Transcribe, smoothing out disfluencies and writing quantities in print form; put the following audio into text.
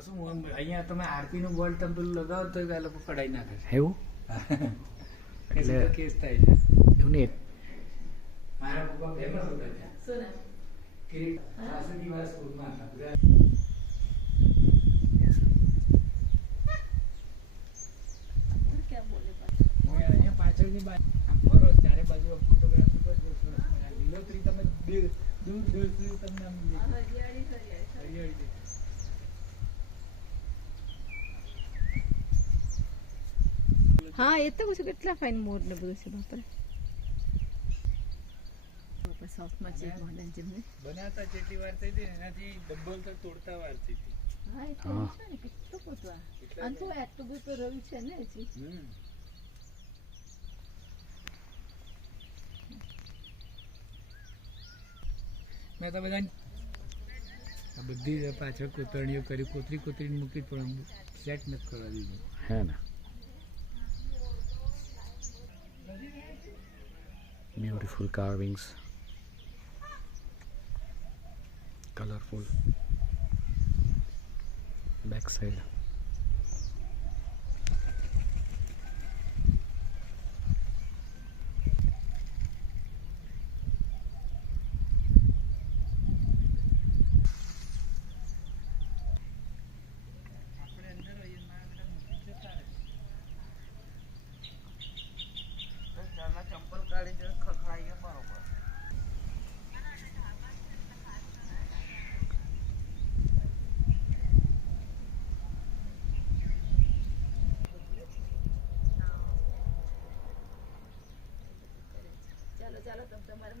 કશું અહીંયા તમે આરપી નું બોર્ડ તમે પેલું લગાવો તો આ લોકો કઢાઈ નાખે છે એવું એટલે કેસ થાય છે એવું નહીં મારા પપ્પા ફેમસ હતા ત્યાં શું નામ? કિરીટ સાસુજી વાળા સ્કૂલમાં હતા ક્યાં બોલે પાછું? અહીંયા પાછળની બાજુ આમ ફરો ચારે બાજુ ફોટોગ્રાફી પર જો સરસ મજા. લીલોતરી તમે દૂર દૂર સુધી તમને આમ હરિયાળી હરિયાળી. હરિયાળી દેખાય. હા એ તો કહું કેટલા ફાઇન મોર ને બધું છે બાપરે. બાપા સોફ્ટમાં ચેક મોડર્ન જેમ ને. બનાવતા જેટલી વાર થઈ હતી ને એનાથી ડબ્બલ તો તોડતા વાર થઈ હતી. હા એ તો છે ને કેટલું પોતવા. અને તો આટલું બધું તો રહ્યું છે ને હજી. મેં તો બધા આ બધી પાછળ કોતરણીઓ કરી કોતરી મૂકી પણ સેટ નથી કરવા દીધું. હે ને beautiful carvings, colorful backside. ચંપલ કાઢી દે ખખડાઈએ બરોબર. ચાલો ચાલો તમારે